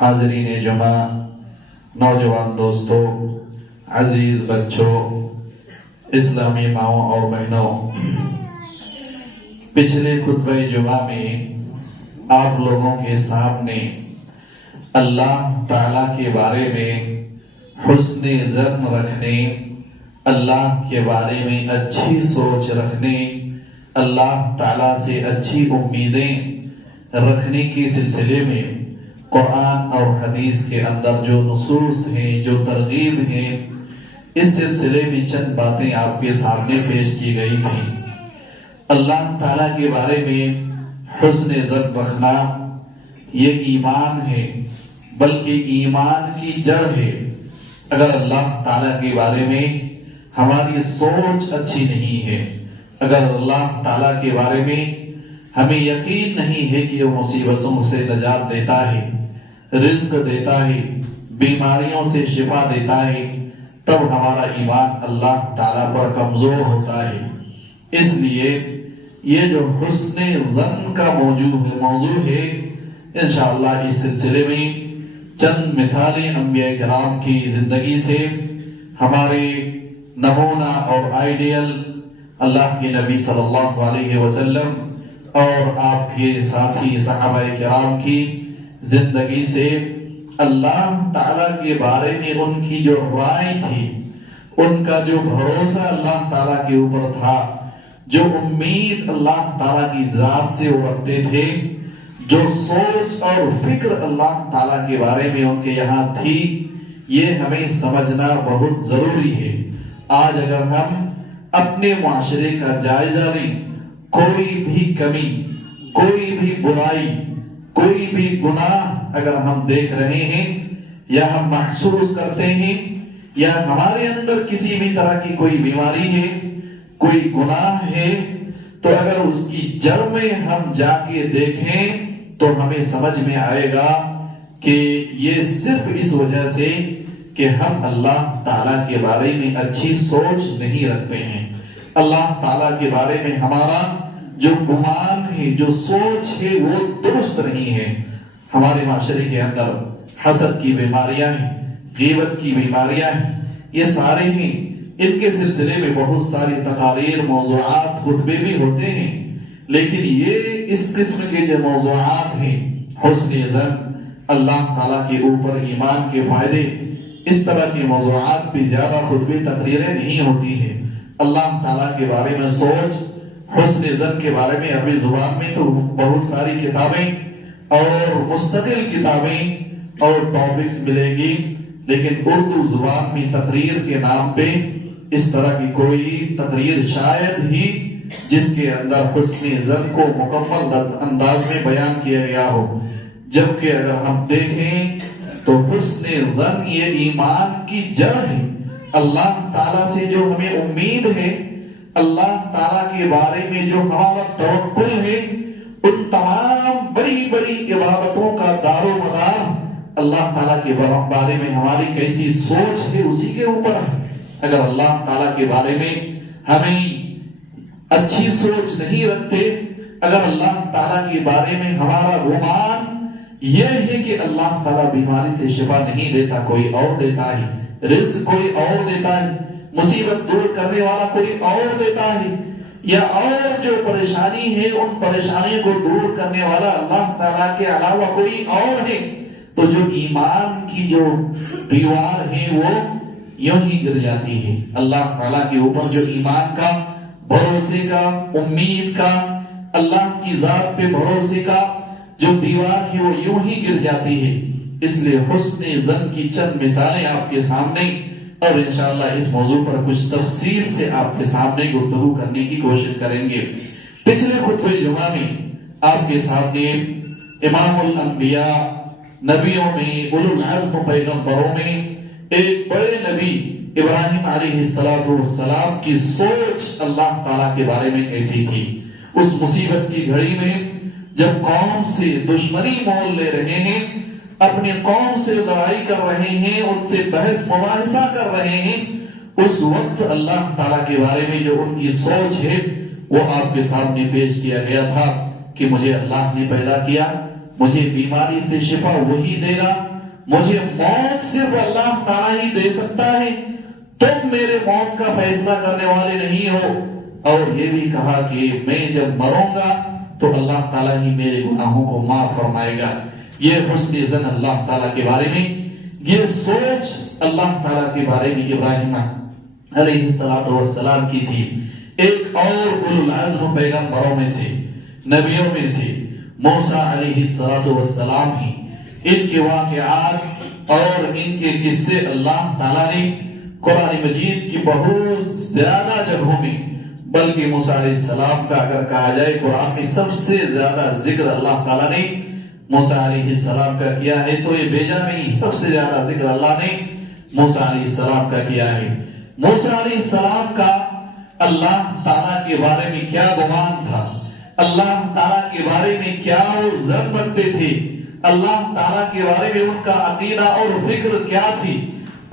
حاضرین جمع، نوجوان دوستوں، عزیز بچوں، اسلامی ماؤں اور بہنوں، پچھلے خطبہ جمعہ میں آپ لوگوں کے سامنے اللہ تعالیٰ کے بارے میں حسن ظن رکھنے، اللہ کے بارے میں اچھی سوچ رکھنے، اللہ تعالیٰ سے اچھی امیدیں رکھنے کے سلسلے میں قرآن اور حدیث کے اندر جو نصوص ہیں، جو ترغیب ہیں، اس سلسلے میں چند باتیں آپ کے سامنے پیش کی گئی تھیں۔ اللہ تعالیٰ کے بارے میں حسن ظن رکھنا یہ ایمان ہے، بلکہ ایمان کی جڑ ہے۔ اگر اللہ تعالیٰ کے بارے میں ہماری سوچ اچھی نہیں ہے، اگر اللہ تعالیٰ کے بارے میں ہمیں یقین نہیں ہے کہ وہ مصیبتوں سے نجات دیتا ہے، رزق دیتا ہے، بیماریوں سے شفا دیتا ہے، تب ہمارا ایمان اللہ تعالیٰ پر کمزور ہوتا ہے۔ اس لیے یہ جو حسن ظن کا موضوع ہے، انشاءاللہ اس سلسلے میں چند مثالیں انبیاء کرام کی زندگی سے، ہمارے نمونہ اور آئیڈیل اللہ کے نبی صلی اللہ علیہ وسلم اور آپ کے ساتھی صحابہ کرام کی زندگی سے، اللہ تعالیٰ کے بارے میں ان کی جو رائے تھی، ان کا جو بھروسہ اللہ تعالیٰ کے اوپر تھا، جو امید اللہ تعالیٰ کی ذات سے وہ رکھتے تھے، جو سوچ اور فکر اللہ تعالیٰ کے بارے میں ان کے یہاں تھی، یہ ہمیں سمجھنا بہت ضروری ہے۔ آج اگر ہم اپنے معاشرے کا جائزہ لیں، کوئی بھی کمی، کوئی بھی برائی، کوئی بھی گناہ اگر ہم دیکھ رہے ہیں یا ہم محسوس کرتے ہیں، یا ہمارے اندر کسی بھی طرح کی کوئی بیماری ہے، کوئی گناہ ہے، تو اگر اس کی جڑ میں ہم جا کے دیکھیں تو ہمیں سمجھ میں آئے گا کہ یہ صرف اس وجہ سے کہ ہم اللہ تعالیٰ کے بارے میں اچھی سوچ نہیں رکھتے ہیں، اللہ تعالیٰ کے بارے میں ہمارا جو گمان ہے، جو سوچ ہے، وہ درست نہیں ہے۔ ہمارے معاشرے کے اندر حسد کی بیماریاں ہیں، غیبت کی بیماریاں ہیں، یہ سارے ہیں۔ ان کے سلسلے میں بہت ساری تقاریر، موضوعات، خطبے بھی ہوتے ہیں، لیکن یہ اس قسم کے جو موضوعات ہیں، حسن ظن، اللہ تعالیٰ کے اوپر ایمان کے فائدے، اس طرح کے موضوعات پہ زیادہ خطبے، تقریریں نہیں ہوتی ہیں۔ اللہ تعالیٰ کے بارے میں سوچ، حسن ظن کے بارے میں عربی زبان میں تو بہت ساری کتابیں اور مستقل کتابیں اور ٹاپکس ملے گی، لیکن اردو زبان میں تقریر کے نام پہ اس طرح کی کوئی تقریر شاید ہی جس کے اندر حسن ظن کو مکمل انداز میں بیان کیا گیا ہو۔ جبکہ اگر ہم دیکھیں تو حسن ظن یہ ایمان کی جڑ ہے۔ اللہ تعالیٰ سے جو ہمیں امید ہے، اللہ تعالیٰ کے بارے میں جو ہمارا توکل ہے، ان تمام بڑی بڑی عبادتوں کا دار و مدار اللہ تعالیٰ کے بارے میں ہماری کیسی سوچ ہے اسی کے اوپر ہے۔ اگر اللہ تعالیٰ کے بارے میں ہمیں اچھی سوچ نہیں رکھتے، اگر اللہ تعالیٰ کے بارے میں ہمارا گمان یہ ہے کہ اللہ تعالیٰ بیماری سے شفا نہیں دیتا، کوئی اور دیتا ہے، رزق کوئی اور دیتا ہے، مصیبت دور کرنے والا کوئی اور دیتا ہے، یا اور جو پریشانی ہے ان پریشانیوں کو دور کرنے والا اللہ تعالیٰ کے علاوہ کوئی اور ہے، تو جو ایمان کی جو دیوار ہے وہ یوں ہی گر جاتی ہے۔ اللہ تعالیٰ کے اوپر جو ایمان کا، بھروسے کا، امید کا، اللہ کی ذات پہ بھروسے کا جو دیوار ہے وہ یوں ہی گر جاتی ہے۔ اس لیے حسن ظن کی چند مثالیں آپ کے سامنے، اور انشاءاللہ اس موضوع پر کچھ تفصیل سے آپ کے سامنے گفتگو کرنے کی کوشش کریں گے۔ پچھلے خطبہ جمعہ میں آپ کے سامنے امام الانبیاء، نبیوں میں، اولو العزم پیغمبروں میں ایک بڑے نبی ابراہیم علیہ السلام کی سوچ اللہ تعالیٰ کے بارے میں کیسی تھی۔ اس مصیبت کی گھڑی میں جب قوم سے دشمنی مول لے رہے ہیں، اپنی قوم سے لڑائی کر رہے ہیں، ان سے بحث مباحثہ کر رہے ہیں، اس وقت اللہ تعالیٰ کے بارے میں جو ان کی سوچ ہے وہ آپ کے سامنے پیش کیا گیا تھا کہ مجھے اللہ نے پیدا کیا، مجھے بیماری سے شفا وہی دے گا، مجھے موت صرف اللہ تعالیٰ ہی دے سکتا ہے، تم میرے موت کا فیصلہ کرنے والے نہیں ہو۔ اور یہ بھی کہا کہ میں جب مروں گا تو اللہ تعالیٰ ہی میرے گناہوں کو معاف فرمائے گا۔ یہ حسن ظن اللہ تعالیٰ کے بارے میں، یہ سوچ اللہ تعالیٰ کے بارے میں ابراہیم علیہ السلام کی تھی۔ ایک اور اولو العزم پیغمبروں میں سے، نبیوں میں سے موسیٰ علیہ السلام ہی، ان کے واقعات اور ان کے قصے اللہ تعالیٰ نے قرآن مجید کی بہت زیادہ جگہوں میں، بلکہ موسیٰ علیہ السلام کا اگر کہا جائے قرآن میں سب سے زیادہ ذکر اللہ تعالیٰ نے موسیٰ علیہ السلام کا کیا ہے، تو یہ بیجا نہیں، سب سے زیادہ ذکر اللہ نے موسیٰ علیہ السلام کا کیا ہے۔ موسیٰ علیہ السلام کا اللہ تعالیٰ کے بارے میں کیا گمان تھا، اللہ تعالیٰ کے بارے میں کیا وہ ظن رکھتے تھے، اللہ تعالیٰ کے بارے میں ان کا عقیدہ اور فکر کیا تھی،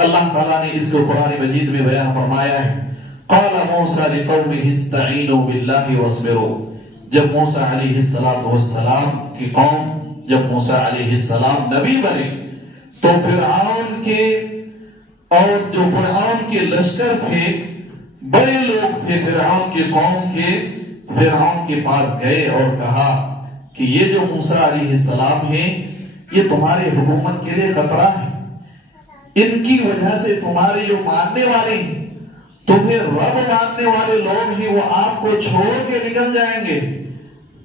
اللہ تعالیٰ نے اس کو قرآن مجید میں بیان فرمایا ہے۔ قال موسیٰ لقومہ استعینوا باللہ واصبروا، جب موسیٰ علیہ السلام کی قوم، جب موسیٰ علیہ السلام نبی بنے تو فرعون کے اور جو فرعون کے لشکر تھے، بڑے لوگ تھے فرعون کی قوم کے، فرعون کے پاس گئے اور کہا کہ یہ جو موسیٰ علیہ السلام ہیں یہ تمہاری حکومت کے لیے خطرہ ہے، ان کی وجہ سے تمہارے جو ماننے والے ہیں، تمہیں رب ماننے والے لوگ ہیں، وہ آپ کو چھوڑ کے نکل جائیں گے۔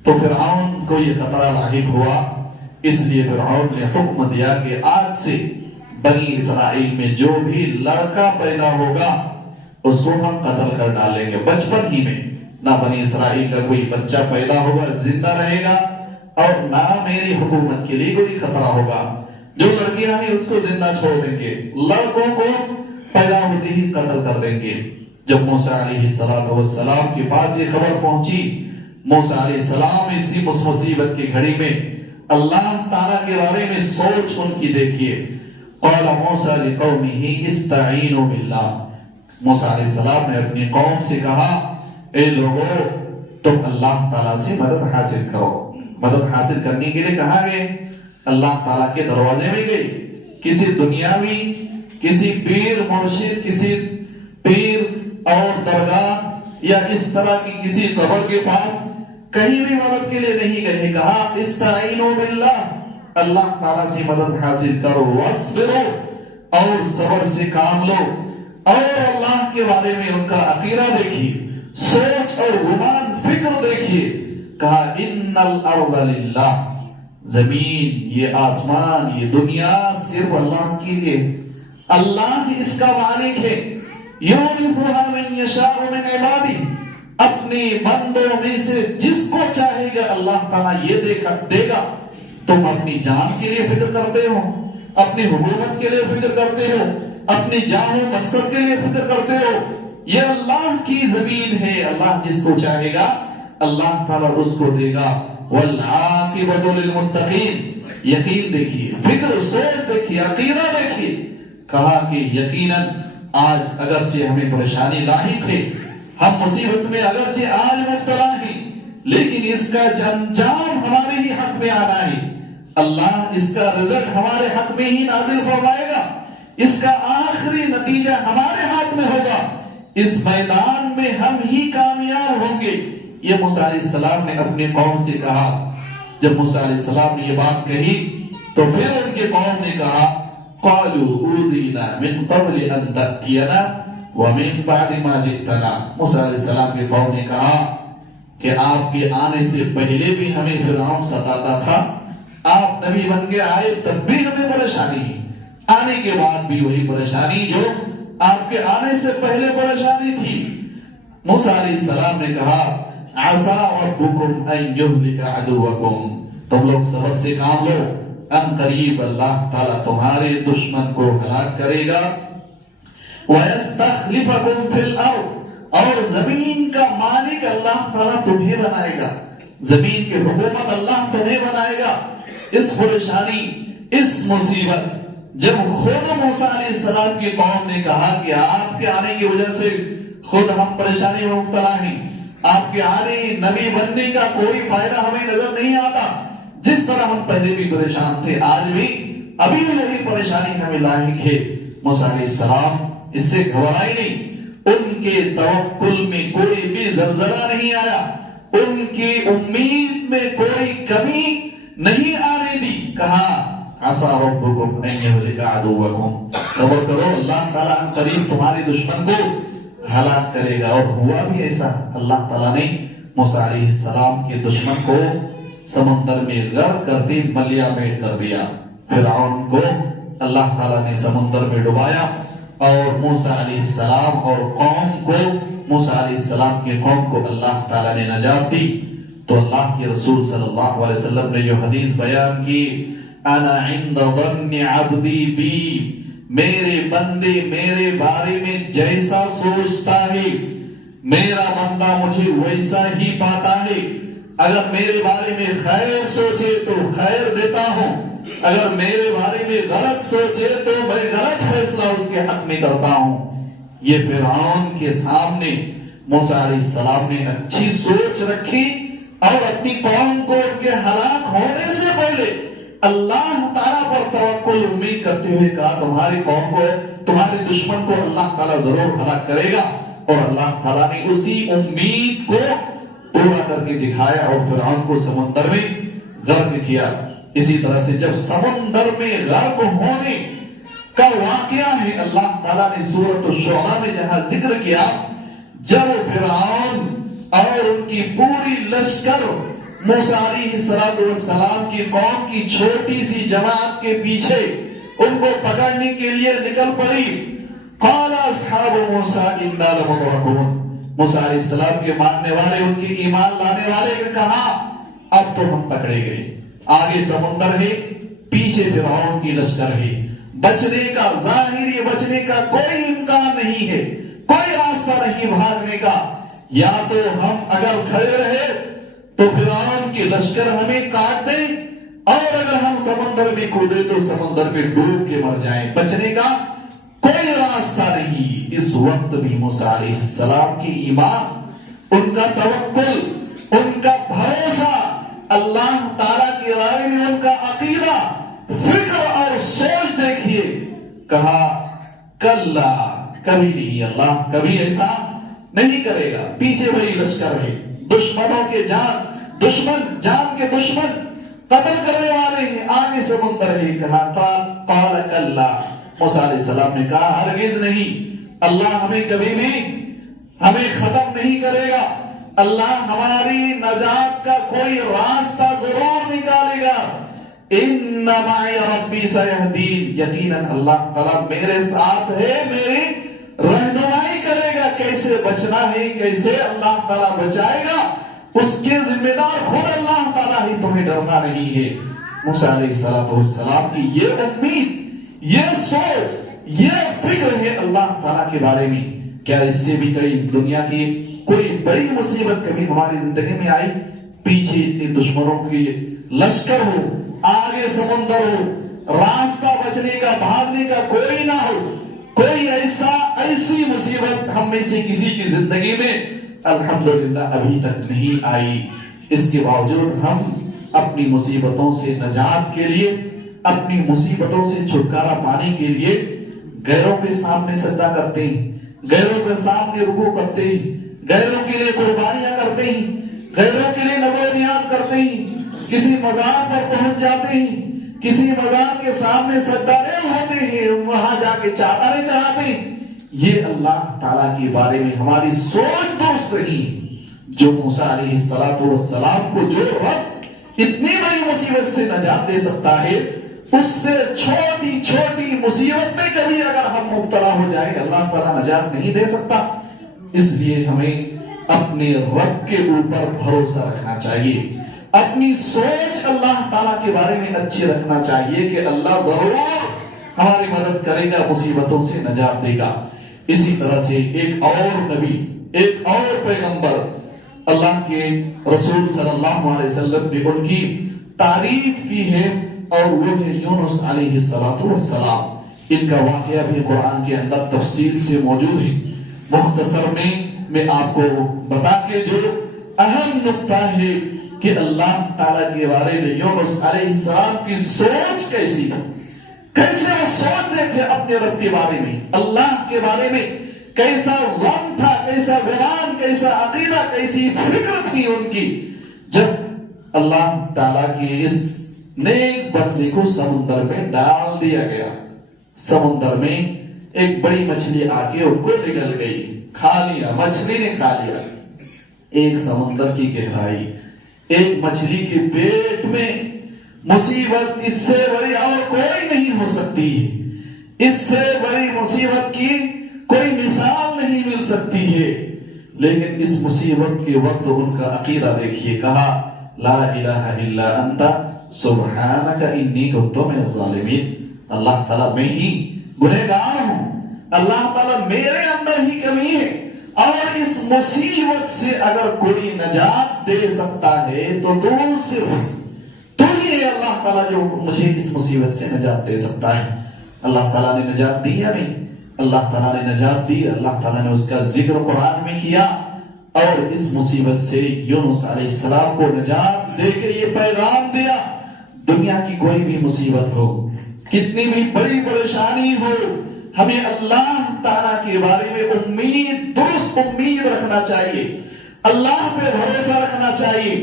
تو فرعون کو یہ خطرہ لاحق ہوا، اس لیے فرعون نے حکم دیا کہ آج سے بنی اسرائیل میں جو بھی لڑکا پیدا ہوگا اس کو ہم قتل کر ڈالیں گے، بچپن ہی میں نہ بنی اسرائیل کا کوئی بچہ پیدا ہوگا زندہ رہے گا اور نہ میری حکومت کے لیے کوئی خطرہ ہوگا، جو لڑکیاں ہیں اس کو زندہ چھوڑ دیں گے، لڑکوں کو پیدا ہوتے ہی قتل کر دیں گے۔ جب موسیٰ علیہ السلام کے پاس یہ خبر پہنچی، موسیٰ علیہ السلام اسی مصیبت کی گھڑی میں اللہ تعالیٰ کے بارے میں سوچ ان کی دیکھیے۔ قال موسیٰ لقومہ استعینوا باللہ، موسیٰ علیہ السلام نے اپنی قوم سے کہا اے لوگو تم اللہ تعالیٰ سے مدد حاصل کرو۔ مدد حاصل کرنے کے لیے کہا گئے، اللہ تعالیٰ کے دروازے میں گئے، کسی دنیاوی، کسی پیر مرشد، کسی پیر اور درگاہ یا اس طرح کی کسی قبر کے پاس کہیں بھی مدد کے لیے نہیں گئے، کہا استعینوا باللہ، اللہ تعالیٰ سے مدد حاصل کرو، واصبروا، اور صبر سے کام لو، اور اللہ کے بارے میں ان کا عقیدہ دیکھیے، سوچ اور گمان فکر دیکھیے۔ کہا ان الارض للہ، زمین، یہ آسمان، یہ دنیا صرف اللہ کے لیے، اللہ اس کا مالک ہے، یورثھا من یشاء من عبادہ، اپنے بندوں میں سے جس کو چاہے گا اللہ تعالیٰ یہ دے گا۔ تم اپنی جان کے لیے فکر کرتے ہو، اپنی حکومت کے لیے فکر کرتے ہو، اپنی جان و منصب کے لیے فکر کرتے ہو، یہ اللہ کی زمین ہے، اللہ جس کو چاہے گا اللہ تعالیٰ اس کو دے گا۔ والعاقبۃ للمتقین، یقین دیکھیے، فکر سوچ دیکھیے، عقیدہ دیکھیے۔ کہا کہ یقیناً آج اگرچہ ہمیں پریشانی لاحق ہے، ہم مصیبت میں اگرچہ آج مبتلا ہیں، لیکن اس کا انجام ہمارے ہی حق میں آنا ہے، اللہ اس کا رزق ہمارے حق میں ہی نازل فرمائے گا، اس کا آخری نتیجہ ہمارے ہاتھ میں ہوگا، اس میدان میں ہم ہی کامیاب ہوں گے۔ یہ موسیٰ علیہ السلام نے اپنی قوم سے کہا۔ جب موسیٰ علیہ السلام نے یہ بات کہی تو پھر ان کی قوم نے کہا قالوا اوذینا من قبل ان تأتینا ومن بعد ما جئتنا، موسیٰ علیہ السلام کی قوم نے کہا کہ آپ کے آنے سے پہلے بھی ہمیں فرعون ستاتا تھا، آپ نبی بن کے آئے تب بھی ہمیں پریشانی ہے، آنے کے بعد بھی وہی پریشانی جو آپ کے آنے سے پہلے پریشانی تھی۔ موسیٰ علیہ السلام نے کہا عسى ربكم ان يهلك عدوكم، تم لوگ صبر سے کام لو، ان قریب اللہ تعالیٰ تمہارے دشمن کو ہلاک کرے گا، وَيَسْتَخْلِفَكُمْ فِي الْأَرْضِ، اور زمین کا مالک اللہ تعالیٰ تمہیں بنائے گا، زمین کی حکومت اللہ تمہیں بنائے گا۔ اس پریشانی، اس مصیبت، جب خود موسیٰ علیہ السلام کی قوم نے کہا کہ آپ کے آنے کی وجہ سے خود ہم پریشانی میں مبتلا ہیں، آپ کے آنے نبی بننے کا کوئی فائدہ ہمیں نظر نہیں آتا، جس طرح ہم پہلے بھی پریشان تھے، آج بھی ابھی بھی وہی پریشانی ہمیں لاحق ہے۔ موسیٰ علیہ السلام اس سے گھبرائے نہیں، ان کے توکل میں کوئی بھی زلزلہ نہیں آیا، ان کی امید میں کوئی کمی نہیں آنے دی۔ کہا عَسَىٰ رَبُّكُمْ أَن يُهْلِكَ عَدُوَّكُمْ، صبر کرو، اللہ تعالیٰ قریب تمہارے دشمن کو ہلاک کرے گا۔ اور ہوا بھی ایسا، اللہ تعالیٰ نے موسیٰ علیہ السلام کے دشمن کو سمندر میں غرق کرتے ملیا میٹ کر دیا۔ فرعون کو اللہ تعالیٰ نے سمندر میں ڈبایا، اور موسیٰ علیہ السلام اور قوم کو، موسیٰ علیہ السلام کی قوم کو اللہ تعالیٰ نے نجات دی۔ تو اللہ کے رسول صلی اللہ علیہ وسلم نے جو حدیث بیان کی، انا عند ظن عبدی بی، میرے بندے میرے بارے میں جیسا سوچتا ہے میرا بندہ مجھے ویسا ہی پاتا ہے۔ اگر میرے بارے میں خیر سوچے تو خیر دیتا ہوں، اگر میرے بارے میں غلط سوچے تو میں غلط فیصلہ اس کے حق میں کرتا ہوں۔ یہ فرعون کے سامنے موسیٰ علیہ السلام نے اچھی سوچ رکھی، اور اپنی قوم کو ان کے ہلاک ہونے سے پہلے اللہ تعالیٰ پر توکل امید کرتے ہوئے کہا تمہاری قوم کو، تمہارے دشمن کو اللہ تعالیٰ ضرور ہلاک کرے گا، اور اللہ تعالیٰ نے اسی امید کو پورا کر کے دکھایا اور فرعون کو سمندر میں غرق کیا۔ اسی طرح سے جب سمندر میں غرق ہونے کا واقعہ ہے، اللہ تعالیٰ نے سورۃ الشعراء میں جہاں ذکر کیا، جب فرعون اور ان کی پوری لشکر موسیٰ علیہ السلام کی قوم کی چھوٹی سی جماعت کے پیچھے ان کو پکڑنے کے لیے نکل پڑی، قال اصحاب موسیٰ انا لمدرکون، موسیٰ علیہ السلام کے ماننے والے، ان کی ایمان لانے والے نے کہا اب تو ہم پکڑے گئے، آگے سمندر ہے، پیچھے فرعون کی لشکر ہے، بچنے کا، ظاہری بچنے کا کوئی امکان نہیں ہے، کوئی راستہ نہیں بھاگنے کا، یا تو ہم اگر کھڑے رہے تو فرعون کی لشکر ہمیں کاٹ دے، اور اگر ہم سمندر میں کودے تو سمندر میں ڈوب کے مر جائیں، بچنے کا کوئی راستہ نہیں۔ اس وقت بھی موسیٰ علیہ السلام کی ایمان، ان کا توکل، ان کا بھروسہ، اللہ تعالیٰ کے بارے میں ان کا عقیدہ، فکر اور سوچ دیکھیے، کہا کلا، کبھی نہیں، اللہ کبھی ایسا نہیں کرے گا۔ پیچھے وہی لشکر ہے، دشمنوں کے جان، دشمن جان کے دشمن، قتل کرنے والے ہیں، آگے سمندر ہے، کہا قال کلا، موسیٰ علیہ السلام نے کہا ہرگز نہیں، اللہ ہمیں کبھی بھی ہمیں ختم نہیں کرے گا، اللہ ہماری نجات کا کوئی راستہ ضرور نکالے گا۔ ان معی ربی سیہدین، یقیناً اللہ تعالیٰ میرے ساتھ ہے، میری رہنمائی کرے گا، کیسے بچنا ہے، کیسے اللہ تعالیٰ بچائے گا، اس کے ذمہ دار خود اللہ تعالیٰ ہی، تمہیں ڈرنا نہیں ہے۔ موسیٰ علیہ السلام کی یہ امید، یہ سوچ، یہ فکر ہے اللہ تعالیٰ کے بارے میں۔ کیا اس سے بھی کئی دنیا کی کوئی بڑی مصیبت کبھی ہماری زندگی میں آئی؟ پیچھے اتنے دشمنوں کی لشکر ہو، آگے سمندر ہو، راستہ بچنے کا، بھاگنے کا کوئی نہ ہو، کوئی ایسی مصیبت ہم میں سے کسی کی زندگی میں الحمدللہ ابھی تک نہیں آئی۔ اس کے باوجود ہم اپنی مصیبتوں سے نجات کے لیے، اپنی مصیبتوں سے چھٹکارا پانے کے لیے غیروں کے سامنے سجدہ کرتے ہیں، غیروں کے سامنے رکوع کرتے ہیں، غیروں کے لیے قربانیاں کرتے ہیں، غیروں کے لیے نظر و نیاز کرتے ہیں، کسی مزار پر پہنچ جاتے ہیں، کسی مزار کے سامنے سجدہ ریز ہوتے ہیں، وہاں جا کے چادریں چڑھاتے ہیں۔ یہ اللہ تعالیٰ کے بارے میں ہماری سوچ درست نہیں۔ جو موسیٰ علیہ السلام کو جو رب اتنی بڑی مصیبت سے نجات دے سکتا ہے، اس سے چھوٹی چھوٹی مصیبت میں کبھی اگر ہم مبتلا ہو جائیں، اللہ تعالیٰ نجات نہیں دے سکتا۔ اس لیے ہمیں اپنے رب کے اوپر بھروسہ رکھنا چاہیے، اپنی سوچ اللہ تعالیٰ کے بارے میں اچھی رکھنا چاہیے کہ اللہ ضرور ہماری مدد کرے گا، مصیبتوں سے نجات دے گا۔ اسی طرح سے ایک اور نبی، ایک اور پیغمبر، اللہ کے رسول صلی اللہ علیہ وسلم نے ان کی تعریف کی ہے، اور وہ ہے یونس علیہ السلام۔ ان کا واقعہ بھی قرآن کے اندر تفصیل سے موجود ہے۔ مختصر میں آپ کو بتا کے جو اہم نقطہ ہے کہ اللہ تعالیٰ کے بارے میں یونس علیہ السلام کی سوچ کیسی تھی، کیسے وہ سوچتے تھے اپنے رب کے بارے میں، اللہ کے بارے میں کیسا ظن تھا، کیسا گمان، کیسا عقیدہ، کیسی فکر تھی ان کی، جب اللہ تعالیٰ کے اس نیک بندے کو سمندر میں ڈال دیا گیا، سمندر میں ایک بڑی مچھلی آ کے ان کو نگل گئی، کھا لیا، مچھلی نے کھا لیا۔ ایک سمندر کی گہرائی، ایک مچھلی کے پیٹ میں مصیبت اس سے بڑی اور کوئی نہیں ہو سکتی، اس سے بڑی مصیبت کی کوئی مثال نہیں مل سکتی ہے، لیکن اس مصیبت کے وقت ان کا عقیدہ دیکھیے، کہا لا الہ الا انت سبحانک انی کنت من الظالمین، اللہ تعالیٰ میں ہی گنہگار ہوں، اللہ تعالیٰ میرے اندر ہی کمی ہے، اور اس مصیبت سے اگر کوئی نجات دے سکتا ہے تو صرف تو ہی ہے اللہ تعالیٰ جو مجھے اس مصیبت سے نجات دے سکتا ہے۔ اللہ تعالیٰ نے نجات دی یا نہیں؟ اللہ تعالیٰ نے نجات دی، اللہ تعالیٰ نے اس کا ذکر قرآن میں کیا، اور اس مصیبت سے یونس علیہ السلام کو نجات دے کے یہ پیغام دیا، دنیا کی کوئی بھی مصیبت ہو، کتنی بھی بڑی پریشانی ہو، ہمیں اللہ تعالیٰ کے بارے میں امید، درست امید رکھنا چاہیے، اللہ پہ بھروسہ رکھنا چاہیے،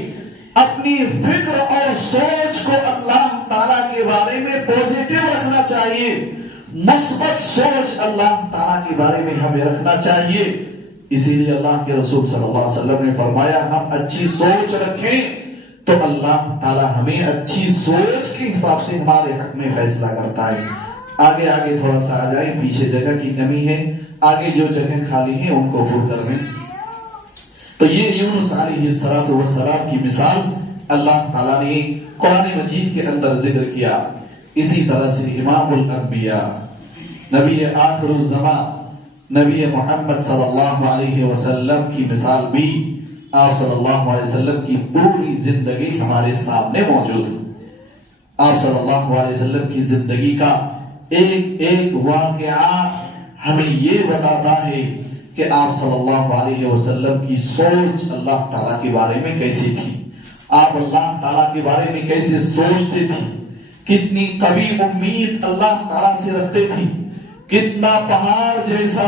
اپنی فکر اور سوچ کو اللہ تعالیٰ کے بارے میں پوزیٹو رکھنا چاہیے، مثبت سوچ اللہ تعالیٰ کے بارے میں ہمیں رکھنا چاہیے۔ اسی لیے اللہ کے رسول صلی اللہ علیہ وسلم نے فرمایا ہم اچھی سوچ رکھیں تو اللہ تعالیٰ ہمیں اچھی سوچ کے حساب سے ہمارے حق میں فیصلہ کرتا ہے۔ آگے آگے تھوڑا سا آ جائیں، پیچھے جگہ کی کمی ہے، آگے جو جگہ خالی ہیں ان کو پور کر لیں۔ تو یہ یونس علیہ السلام کی مثال اللہ تعالیٰ نے قرآن مجید کے اندر ذکر کیا۔ اسی طرح سے امام الانبیاء، نبی آخر الزمان، نبی محمد صلی اللہ علیہ وسلم کی مثال بھی، آپ صلی اللہ علیہ وسلم کی پوری زندگی ہمارے سامنے موجود ہے۔ آپ صلی اللہ علیہ وسلم کی زندگی کا ایک ایک واقعہ ہمیں یہ بتاتا ہے کہ آپ صلی اللہ علیہ وسلم کی سوچ اللہ تعالیٰ کے بارے میں کیسی تھی، آپ اللہ تعالیٰ کے بارے میں کیسے سوچتے تھے، کتنی قوی امید اللہ تعالیٰ سے رکھتے تھے، کتنا پہاڑ جیسا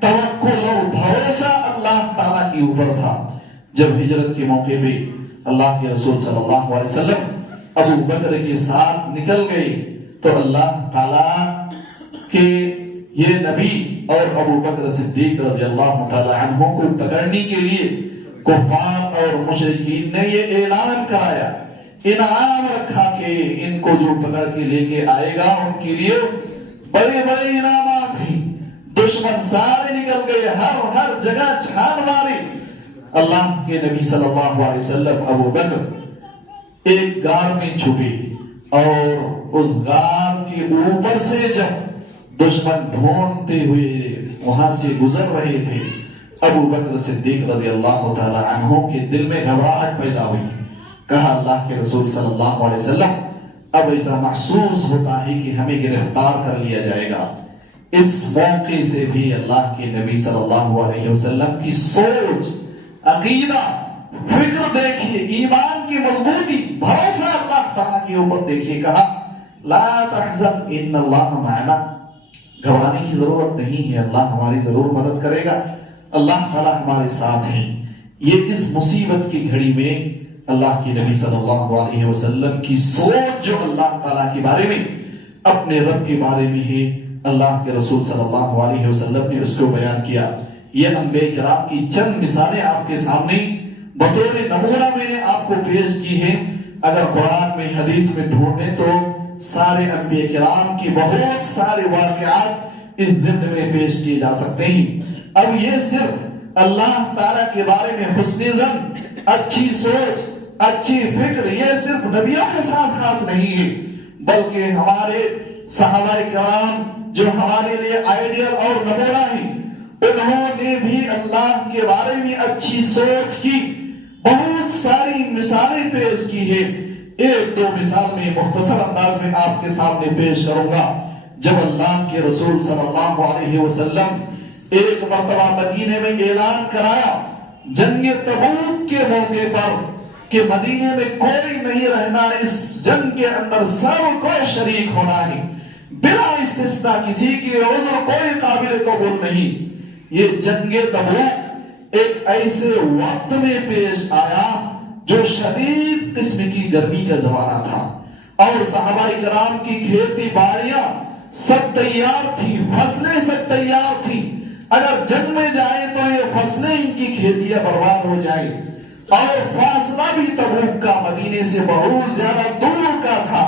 توکل اور بھروسہ اللہ تعالیٰ کے اوپر تھا۔ جب ہجرت کے موقع پہ اللہ کے رسول صلی اللہ علیہ وسلم ابو بکر کے ساتھ نکل گئے تو اللہ تعالیٰ کے یہ نبی اور ابو بکر صدیق رضی اللہ تعالیٰ عنہ کو پکڑنے کے لیے کفار اور مشرکین نے یہ اعلان کرایا، انعام رکھا کہ ان کو جو پکڑ کے لے کے آئے گا ان کے لیے بڑے بڑے انعامات ہیں۔ دشمن سارے نکل گئے، ہر جگہ چھان ماری۔ اللہ کے نبی صلی اللہ علیہ وسلم ابو بکر ایک غار میں چھپے، اور اس غار کے اوپر سے جب دشمن ڈھونڈتے ہوئے وہاں سے گزر رہے تھے، ابو بکر صدیق رضی اللہ تعالی عنہ کے دل میں گھبراہٹ پیدا ہوئی۔ کہا اللہ کے رسول صلی اللہ علیہ وسلم اب ایسا محسوس ہوتا ہے کہ ہمیں گرفتار کر لیا جائے گا۔ اس موقع سے بھی اللہ کے نبی صلی اللہ علیہ وسلم کی سوچ، عقیدہ، فکر دیکھیے، ایمان کی مضبوطی، بھروسہ اللہ تعالیٰ کے اوپر دیکھیے۔ کہا لا تحزن ان اللہ معنا، گھبرانے کی ضرورت نہیں ہے، اللہ ہماری ضرور مدد کرے گا، اللہ تعالیٰ ہمارے ساتھ ہے۔ یہ اس مصیبت کی گھڑی میں اللہ کے نبی صلی اللہ علیہ وسلم کی سوچ جو اللہ تعالیٰ کے بارے میں، اپنے رب کے بارے میں ہے، اللہ کے رسول صلی اللہ علیہ وسلم نے اس کو بیان کیا۔ یہ انبیاء کرام کی چند مثالیں آپ کے سامنے بطور نمونہ میں نے آپ کو پیش کی ہے۔ اگر قرآن میں، حدیث میں ڈھونڈیں تو سارے انبیاء کرام کی بہت سارے واقعات اس ضمن میں پیش کیے جا سکتے ہیں۔ اب یہ صرف اللہ تعالیٰ کے بارے میں حسن ظن، اچھی سوچ، اچھی فکر، یہ صرف نبیوں کے ساتھ خاص نہیں ہے، بلکہ ہمارے صحابہ کرام جو ہمارے لیے آئیڈیل اور نمونہ ہیں، انہوں نے بھی اللہ کے بارے میں اچھی سوچ کی، بہت ساری مثالیں پیش کی ہیں۔ ایک دو مثال میں مختصر انداز میں آپ کے سامنے پیش کروں گا۔ جب اللہ کے رسول صلی اللہ علیہ وسلم ایک مرتبہ مدینے میں اعلان کرایا، جنگ تبوک کے موقع پر کہ مدینے میں کوئی نہیں رہنا، اس جنگ کے اندر سب کو شریک ہونا ہے بلا استثناء، کسی کی عذر کوئی قابل قبول نہیں۔ یہ جنگ تبوک ایک ایسے وقت میں پیش آیا جو شدید قسم کی گرمی کا زمانہ تھا، اور صحابہ کرام کی کھیتی باڑیاں سب تیار تھی، فصلیں سب تیار تھی۔ اگر جنگ میں جائیں تو یہ فصلیں، ان کی کھیتیاں برباد ہو جائیں، اور فاصلہ بھی تبوک کا مدینے سے بہت زیادہ دور کا تھا،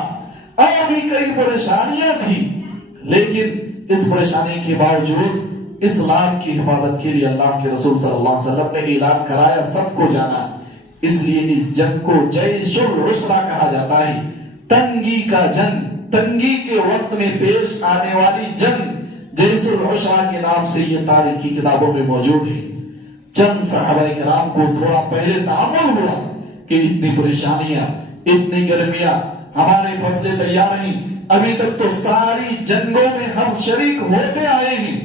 اور بھی کئی پریشانیاں تھی، لیکن اس پریشانی کے باوجود اسلام کی حفاظت کے لیے اللہ کے رسول صلی اللہ علیہ وسلم نے اعلان کرایا، سب کو جانا۔ اس لیے اس جنگ کو جیش العسرہ کہا جاتا ہے، تنگی کا جنگ، تنگی کے وقت میں پیش آنے والی جنگ جیش العسرہ کے نام سے یہ تاریخ کی کتابوں میں موجود ہے۔ چند صحابہ کرام کو تھوڑا پہلے تعامل ہوا کہ اتنی پریشانیاں، اتنی گرمیاں، ہمارے فصلیں تیار ہیں، ابھی تک تو ساری جنگوں میں ہم شریک ہوتے آئے ہیں،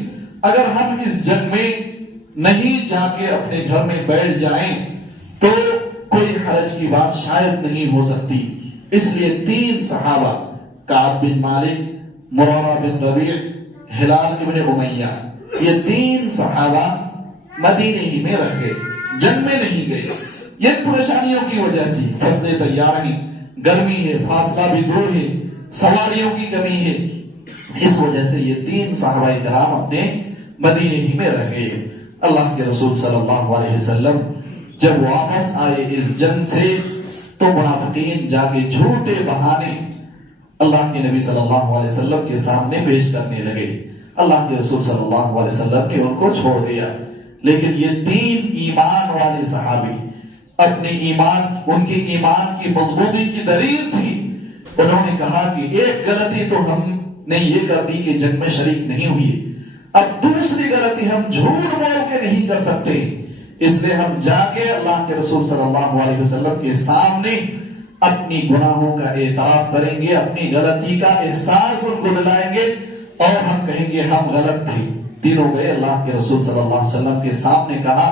اگر ہم اس جنگ میں نہیں جا کے اپنے گھر میں بیٹھ جائیں تو کوئی حرج کی بات شاید نہیں ہو سکتی۔ اس لیے 3 صحابہ، کعب بن مالک، مرارہ بن ربیع، ہلال ابن امیہ، یہ 3 صحابہ مدینے ہی میں رہ گئے، جنگ میں نہیں گئے۔ یہ پریشانیوں کی وجہ سے فصلیں تیار ہیں، گرمی ہے، فاصلہ بھی دور ہے، سواریوں کی کمی ہے، اس وجہ سے یہ 3 صحابہ کرام اپنے مدینے ہی میں رہ گئے۔ اللہ کے رسول صلی اللہ علیہ وسلم جب واپس آئے اس جنگ سے تو منافقین جا کے جھوٹے بہانے اللہ کے نبی صلی اللہ علیہ وسلم کے سامنے پیش کرنے لگے۔ اللہ کے رسول صلی اللہ علیہ وسلم نے ان کو چھوڑ دیا، لیکن یہ 3 ایمان والے صحابی اپنے ایمان، ان کے ایمان کی مضبوطی کی دلیل تھی، انہوں نے کہا کہ ایک غلطی تو ہم نے یہ کر دی کہ جنگ میں شریک نہیں ہوئی، اب دوسری غلطی ہم جھوٹ بول کے نہیں کر سکتے، اس لیے ہم جا کے اللہ کے رسول صلی اللہ علیہ وسلم کے سامنے اپنی گناہوں کا اعتراف کریں گے، اپنی غلطی کا احساس ان کو دلائیں گے، اور ہم کہیں گے ہم غلط تھے۔ تینوں گئے اللہ کے رسول صلی اللہ علیہ وسلم کے سامنے، کہا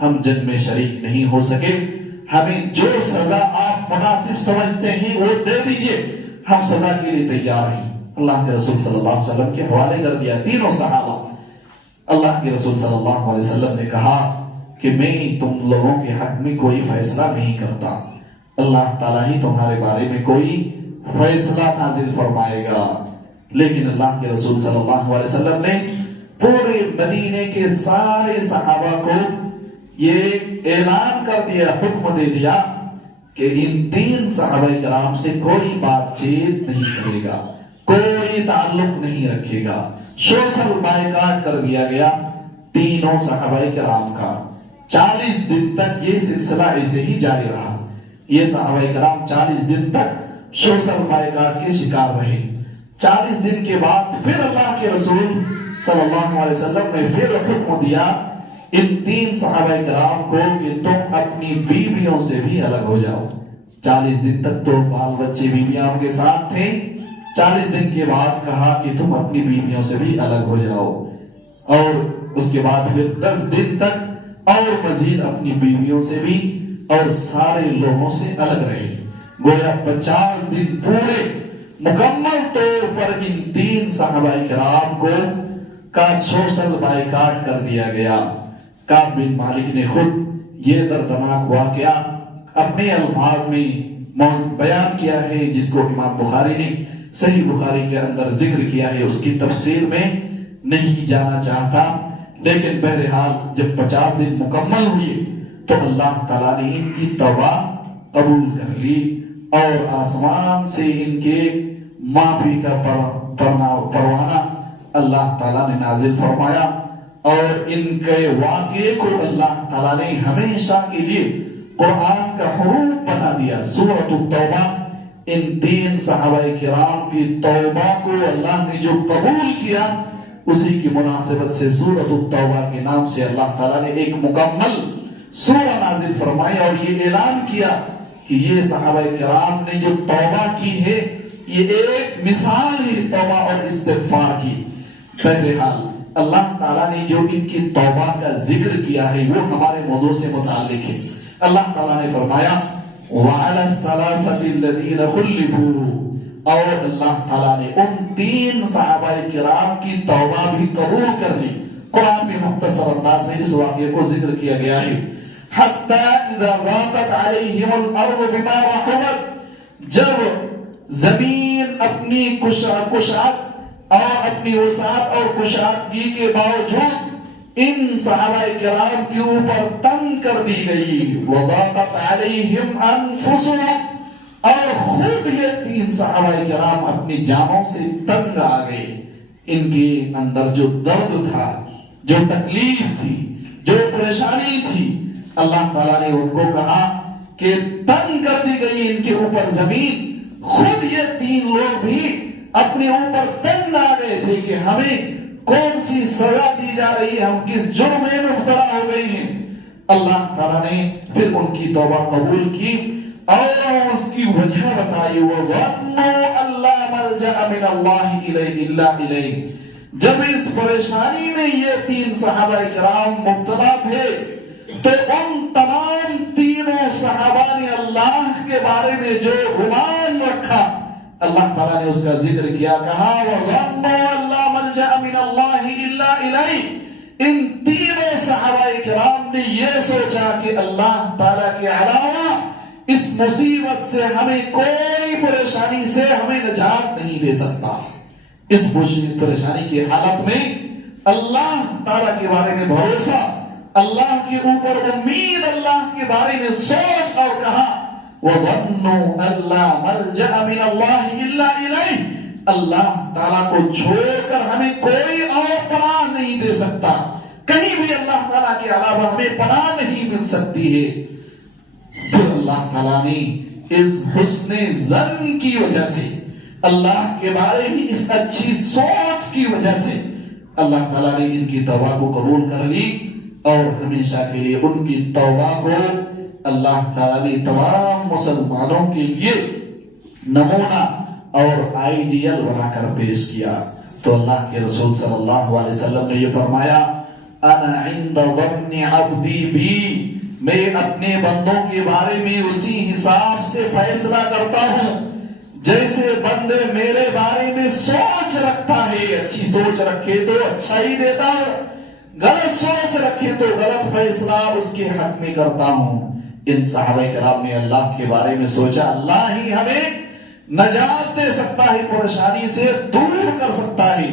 ہم جنگ میں شریک نہیں ہو سکے، ہمیں جو سزا آپ مناسب سمجھتے ہیں وہ دے دیجئے، ہم سزا کے لیے تیار ہیں۔ اللہ کے رسول صلی اللہ علیہ وسلم کے حوالے کر دیا 3 صحابہ۔ اللہ کے رسول صلی اللہ علیہ وسلم نے کہا کہ میں تم لوگوں کے حق میں کوئی فیصلہ نہیں کرتا، اللہ تعالیٰ ہی تمہارے بارے میں کوئی فیصلہ نازل فرمائے گا۔ لیکن اللہ کے رسول صلی اللہ علیہ وسلم نے پورے مدینے کے سارے صحابہ کو یہ اعلان کر دیا، حکم دے دیا کہ ان 3 صحابہ کرام سے کوئی بات چیت نہیں کرے گا، کوئی تعلق نہیں رکھے گا۔ سوشل بائیکاٹ کر دیا گیا 3 صحابہ کرام کا۔ 40 دن تک یہ سلسلہ ایسے ہی جاری رہا، یہ صحابہ کرام 40 دن تک سوشل بائیکاٹ کے شکار رہے۔ 40 دن کے بعد پھر اللہ کے رسول صلی اللہ علیہ وسلم نے پھر حکم دیا ان 3 صحابہ کرام کو کہ تم اپنی بیویوں سے بھی الگ ہو جاؤ۔ 40 دن تک تو بال بچے بیویاں کے ساتھ تھے، 40 دن کے بعد کہا کہ تم اپنی بیویوں سے بھی الگ ہو جاؤ، اور اس کے بعد پھر 10 دن تک اور مزید اپنی بیویوں سے بھی اور سارے لوگوں سے الگ رہے۔ گویا 50 دن پورے مکمل طور پر ان 3 صحابہ کرام کو کا سوشل بائیکاٹ کر دیا گیا۔ کعب بن مالک نے خود یہ دردناک واقعہ اپنے الفاظ میں بیان کیا ہے، جس کو امام بخاری نے صحیح بخاری کے اندر ذکر کیا ہے، اس کی تفسیر میں نہیں جانا چاہتا، لیکن بہرحال جب 50 دن مکمل ہوئے تو اللہ تعالیٰ نے ان کی توبہ قبول کر لی، اور آسمان سے ان کے معافی کا پروانہ اللہ تعالیٰ نے نازل فرمایا، اور ان کے واقعے کو اللہ تعالیٰ نے ہمیشہ کے لیے قرآن کا حروف بنا دیا۔ سورۃ التوبہ، ان 3 صحابہ کرام کی توبہ کو اللہ نے جو قبول کیا، اسی کی مناسبت سے سورۃ التوبہ کے نام سے اللہ تعالیٰ نے ایک مکمل سورہ نازل فرمائی، اور یہ اعلان کیا کہ یہ صحابہ کرام نے جو توبہ کی ہے یہ ایک مثال ہے توبہ اور استغفار کی۔ بہرحال اللہ تعالیٰ نے جو ان کی توبہ کا ذکر کیا ہے وہ ہمارے موضوع سے متعلق ہے۔ اللہ تعالیٰ نے فرمایا وعلى الثلاثة الذين خلفوا، اور اللہ تعالیٰ نے ان 3 صحابہ کرام کی توبہ بھی قبول کر لی۔ قرآن میں مختصر انداز میں اس واقعے کو ذکر کیا گیا ہے۔ حتی اذا ضاقت علیہم الارض بما رحبت، جب زمین اپنی کشاد اور اپنی وسعت اور کشادگی کے باوجود ان صحابہ کرام کے اوپر تنگ کر دی گئی، وضاقت علیہم انفسهم، اور خود یہ 3 صحابہ کرام اپنی جانوں سے تنگ آ گئے۔ ان کے اندر جو درد تھا، جو تکلیف تھی، جو پریشانی تھی، اللہ تعالیٰ نے ان کو کہا کہ تنگ کر دی گئی ان کے اوپر زمین، خود یہ 3 لوگ بھی اپنے اوپر تنگ آ گئے تھے کہ ہمیں کون سی سزا دی جا رہی ہے، ہم کس جرم میں مبتلا ہو گئے ہیں۔ اللہ تعالیٰ نے پھر ان کی توبہ قبول کی اور اس کی وجہ بتائی، وَظَنُّوا أَن لَّا مَلْجَأَ مِنَ اللَّهِ إِلَّا إِلَيْهِ۔ جب اس پریشانی میں یہ 3 صحابہ کرام مبتلا تھے تو ان تمام 3 صحابہ نے اللہ کے بارے میں جو گمان رکھا، اللہ تعالیٰ نے اس کا ذکر کیا، کہا وَظَنُّوا أَن لَّا مَلْجَأَ مِنَ اللَّهِ إِلَّا إِلَيْهِ۔ ان 3 صحابہ کرام نے یہ سوچا کہ اللہ تعالیٰ کے علاوہ اس مصیبت سے ہمیں کوئی پریشانی سے ہمیں نجات نہیں دے سکتا۔ اس پریشانی کی حالت میں اللہ تعالیٰ کے بارے میں بھروسہ، اللہ کے اوپر امید، اللہ کے بارے میں سوچ، اور کہا وَظَنُّوا أَن لَّا مَلْجَأَ مِنَ اللَّهِ إِلَّا إِلَيْهِ، اللہ تعالیٰ کو چھوڑ کر ہمیں کوئی اور پناہ نہیں دے سکتا، کہیں بھی اللہ تعالیٰ کے علاوہ ہمیں پناہ نہیں مل سکتی ہے۔ پھر اللہ تعالیٰ نے اس حسن ظن کی وجہ سے، اللہ کے بارے میں اس اچھی سوچ کی وجہ سے، اللہ تعالیٰ نے ان کی توبہ کو قبول کر لی اور ہمیشہ کے لیے ان کی توبہ کو اللہ تعالیٰ نے تمام مسلمانوں کے لیے نمونہ اور آئیڈیل بنا کر پیش کیا۔ تو اللہ کے رسول صلی اللہ علیہ وسلم نے یہ فرمایا، انا عند ظن عبدی بی، میں اپنے بندوں کے بارے میں اسی حساب سے فیصلہ کرتا ہوں جیسے بندے میرے بارے میں سوچ رکھتا ہے۔ اچھی سوچ رکھے تو اچھا ہی دیتا ہوں، غلط سوچ رکھے تو غلط فیصلہ اس کے حق میں کرتا ہوں۔ ان صحابہ کرام نے اللہ کے بارے میں سوچا، اللہ ہی ہمیں نجات دے سکتا ہے، پریشانی سے دور کر سکتا ہے،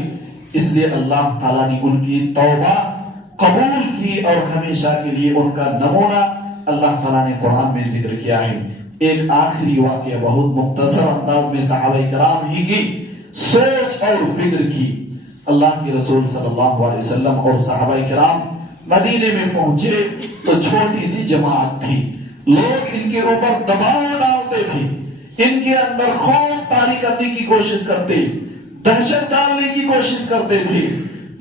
اس لیے اللہ تعالیٰ نے ان کی توبہ قبول کی اور ہمیشہ کے لیے ان کا نمونہ اللہ تعالیٰ نے قرآن میں ذکر کیا ہے۔ ایک آخری واقعہ بہت مختصر انداز میں صحابہ کرام ہی کی سوچ اور فکر کی۔ اللہ کے رسول صلی اللہ علیہ وسلم اور صحابہ کرام مدینے میں پہنچے تو چھوٹی سی جماعت تھی، لوگ ان کے اوپر دباؤ ڈالتے تھے، ان کے اندر خوف طاری کرنے کی کوشش کرتے، دہشت ڈالنے کی کوشش کرتے تھے۔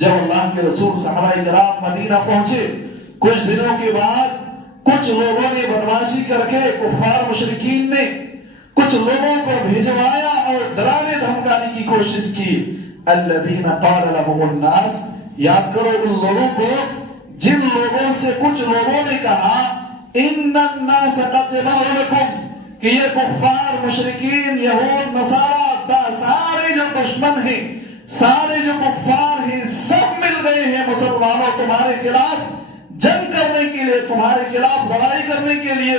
جب اللہ کے رسول صحابہ کرام مدینہ پہنچے، کچھ دنوں کے بعد کچھ لوگوں نے بدمعاشی کر کے، کفار مشرکین نے کچھ لوگوں کو بھیجوایا اور ڈرانے دھمکانے کی کوشش کی۔ الذین قال لهم الناس، یاد کرو ان لوگوں کو جن لوگوں سے کچھ لوگوں نے کہا ان الناس قد جمعوا لكم، کہ یہ کفار مشرکین یہود نصارہ سارے جو دشمن ہیں، سارے جو کفار ہیں، سب مل گئے ہیں مسلمانوں تمہارے خلاف جنگ کرنے کے لیے، تمہارے خلاف لڑائی کرنے کے لیے۔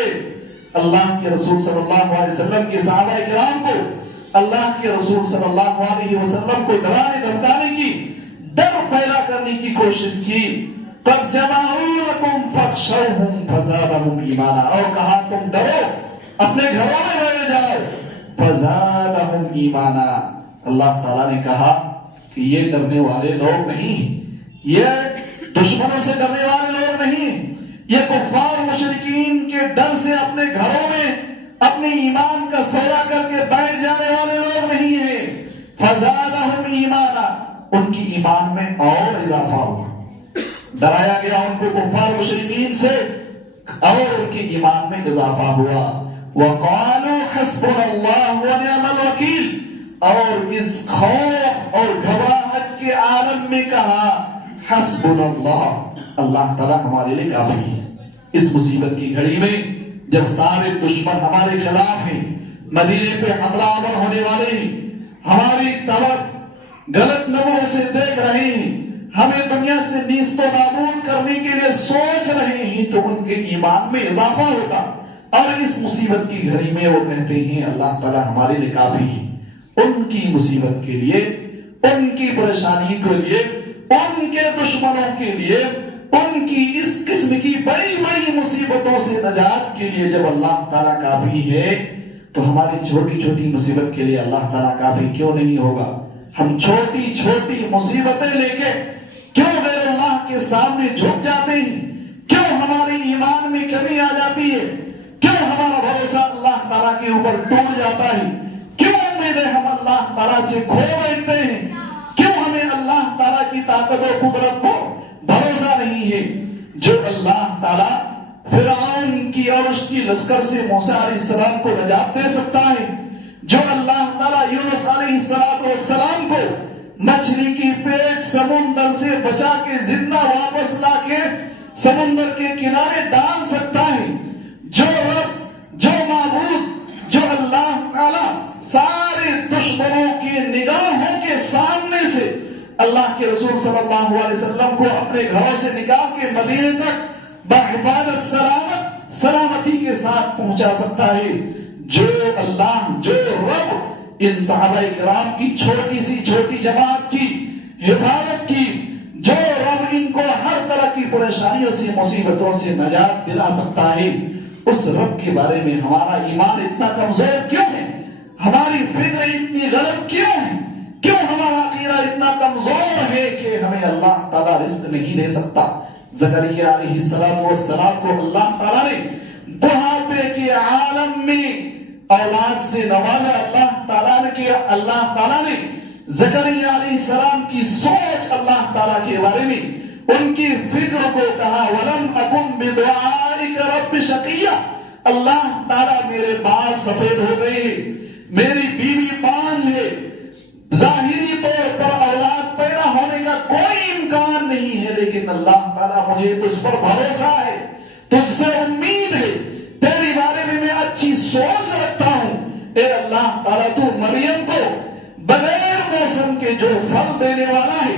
اللہ کے رسول صلی اللہ علیہ وسلم کے صحابہ کرام کو اللہ کے رسول صلی اللہ علیہ وسلم کو ڈرانے دھمکانے کی، ڈر پیدا کرنے کی کوشش کی۔ قد جمعوا لكم فاخشوهم فزادهم ایمانا، اور کہا تم ڈرو، اپنے گھروں میں رہ جاؤ، فزادهم ایمانا۔ اللہ تعالیٰ نے کہا کہ یہ ڈرنے والے لوگ نہیں، یہ دشمنوں سے ڈرنے والے لوگ نہیں، یہ کفار مشرکین کے ڈر سے اپنے گھروں میں اپنے ایمان کا سودا کر کے بیٹھ جانے والے لوگ نہیں ہیں۔ فزادهم ایمانا، ان کی ایمان میں اور اضافہ ہوا، ڈرایا گیا ان کو کفار مشرکین سے اور ان کے ایمان میں اضافہ ہوا۔ وقالوا حسبنا اللہ ونعم الوکیل، اور اس خوف اور گھبراہٹ کے عالم میں کہا حسبنا اللہ، اللہ تعالیٰ ہمارے لیے کافی ہے۔ اس مصیبت کی گھڑی میں جب سارے دشمن ہمارے خلاف ہیں، مدینے پہ حملہ آور ہونے والے ہیں، ہماری طرف غلط نظروں سے دیکھ رہے ہیں، ہمیں دنیا سے نیست و نابود کرنے کے لیے سوچ رہے ہیں، تو ان کے ایمان میں اضافہ ہوگا، اور اس مصیبت کی گھڑی میں وہ کہتے ہیں اللہ تعالیٰ ہمارے لیے کافی ہے۔ ان کی مصیبت کے لیے، ان کی پریشانی کے لیے، ان کے دشمنوں کے لیے، ان کی اس قسم کی بڑی بڑی مصیبتوں سے نجات کے لیے جب اللہ تعالیٰ کافی ہے، تو ہماری چھوٹی چھوٹی مصیبت کے لیے اللہ تعالیٰ کافی کیوں نہیں ہوگا؟ ہم چھوٹی چھوٹی مصیبتیں لے کے کیوں غیر اللہ کے سامنے جھک جاتے ہیں؟ کیوں ہمارے ایمان میں کمی آ جاتی ہے؟ کیوں ہمارا بھروسہ اللہ تعالیٰ کے اوپر ٹوٹ جاتا ہے؟ کیوں امیدیں ہم اللہ تعالیٰ سے کھو بیٹھتے ہیں؟ کیوں ہمیں اللہ تعالیٰ کی طاقت و قدرت کو بھروسہ نہیں ہے؟ جو اللہ تعالیٰ فرعون کی اور اس کی لشکر سے موسیٰ علیہ السلام کو نجات دے سکتا ہے، جو اللہ تعالیٰ یونس علیہ السلام کو مچھلی کی پیٹ سمندر سے بچا کے زندہ واپس لا کے سمندر کے کنارے ڈال سکتا ہے، جو رب، جو معبود، جو اللہ تعالیٰ سارے دشمنوں کی نگاہوں کے سامنے سے اللہ کے رسول صلی اللہ علیہ وسلم کو اپنے گھروں سے نکال کے مدینے تک بحفاظت سلامتی کے ساتھ پہنچا سکتا ہے، جو اللہ، جو رب ان صحابہ کرام کی چھوٹی سی چھوٹی جماعت کی حفاظت کی، جو رب ان کو ہر طرح کی پریشانیوں سے، مصیبتوں سے نجات دلا سکتا ہے، اس رب کے بارے میں ہمارا ایمان اتنا کمزور کیوں ہے؟ ہماری فکر اتنی غلط کیوں ہے؟ کیوں ہمارا عقیدہ اتنا کمزور ہے کہ ہمیں اللہ تعالیٰ رزق نہیں دے سکتا؟ زکریا علیہ السلام کو اللہ تعالیٰ نے بڑھاپے کے عالم میں اولاد سے نوازا۔ اللہ تعالیٰ نے زکریا علیہ السلام کی سوچ اللہ تعالیٰ کے بارے میں، ان کی فکر کو کہا وَلَمْ أَكُنْ بِدُعَائِكَ رَبِّ شَقِيًّا، اللہ تعالیٰ میرے بال سفید ہو گئے ہیں، میری بیوی بانجھ ہے، ظاہری طور پر اولاد پیدا ہونے کا کوئی امکان نہیں ہے، لیکن اللہ تعالیٰ مجھے تجھ پر بھروسہ ہے، تجھ سے امید ہے، تیرے بارے میں اچھی سوچ رکھتا ہوں، اے اللہ تعالیٰ تو مریم کو بغیر موسم کے جو پھل دینے والا ہے،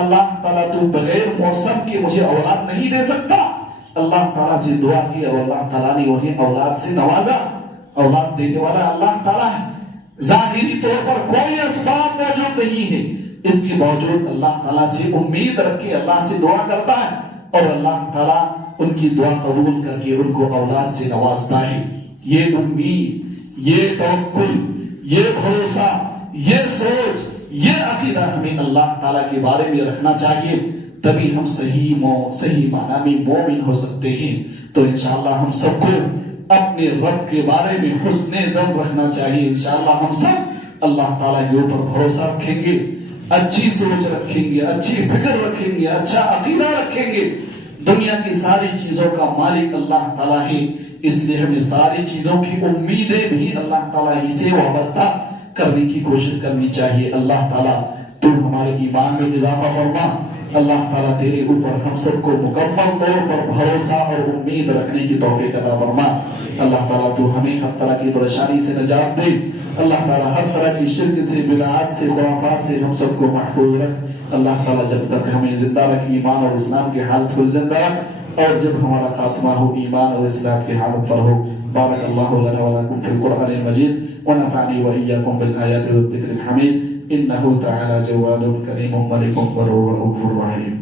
اللہ تعالیٰ تو بغیر موسم کے مجھے اولاد نہیں دے سکتا۔ اللہ تعالیٰ سے دعا کی اور اللہ تعالیٰ نے انہیں اولاد سے نوازا۔ اولاد دینے والا اللہ تعالیٰ ہے، ظاہری طور پر کوئی اسباب موجود نہیں ہے، اس کے باوجود اللہ تعالیٰ سے امید رکھ کے اللہ سے دعا کرتا ہے، اور اللہ تعالیٰ ان کی دعا قبول کر کے ان کو اولاد سے نوازتا ہے۔ یہ امید، یہ توکل، یہ بھروسہ، یہ سوچ، یہ عقیدہ ہمیں اللہ تعالیٰ کے بارے میں رکھنا چاہیے، تبھی ہم صحیح معنی میں مومن ہو سکتے ہیں۔ تو انشاءاللہ ہم سب کو اپنے رب کے بارے میں حسن ظن رکھنا چاہیے۔ انشاءاللہ ہم سب اللہ تعالیٰ کے اوپر بھروسہ رکھیں گے، اچھی سوچ رکھیں گے، اچھی فکر رکھیں گے، اچھا عقیدہ رکھیں گے۔ دنیا کی ساری چیزوں کا مالک اللہ تعالیٰ ہے، اس لیے ہمیں ساری چیزوں کی امیدیں بھی اللہ تعالیٰ ہی سے وابستہ کرنے کی کوشش کرنی چاہیے۔ اللہ تعالیٰ تو ہمارے ایمان میں اضافہ فرما۔ اللہ تعالیٰ تیرے اوپر ہم سب کو مکمل طور پر بھروسہ اور امید رکھنے کی توفیق عطا فرما۔ اللہ تعالیٰ تو ہمیں ہر طرح کی پریشانی سے نجات دے۔ اللہ تعالیٰ ہر طرح کی شرک سے، بدعات سے، خرافات سے ہم سب کو محفوظ رکھ۔ اللہ تعالیٰ جب تک ہمیں زندہ رکھ، ایمان اور اسلام کی حالت پر زندہ رکھ، اور جب ہمارا خاتمہ ہو ایمان اور اسلام کی حالت پر ہو۔ بارک اللہ لنا ولکم فی القرآن المجید ونفعني وإياكم بالآيات والذكر الحميد إنه تعالى جواد كريم ملك ورؤوف رحيم۔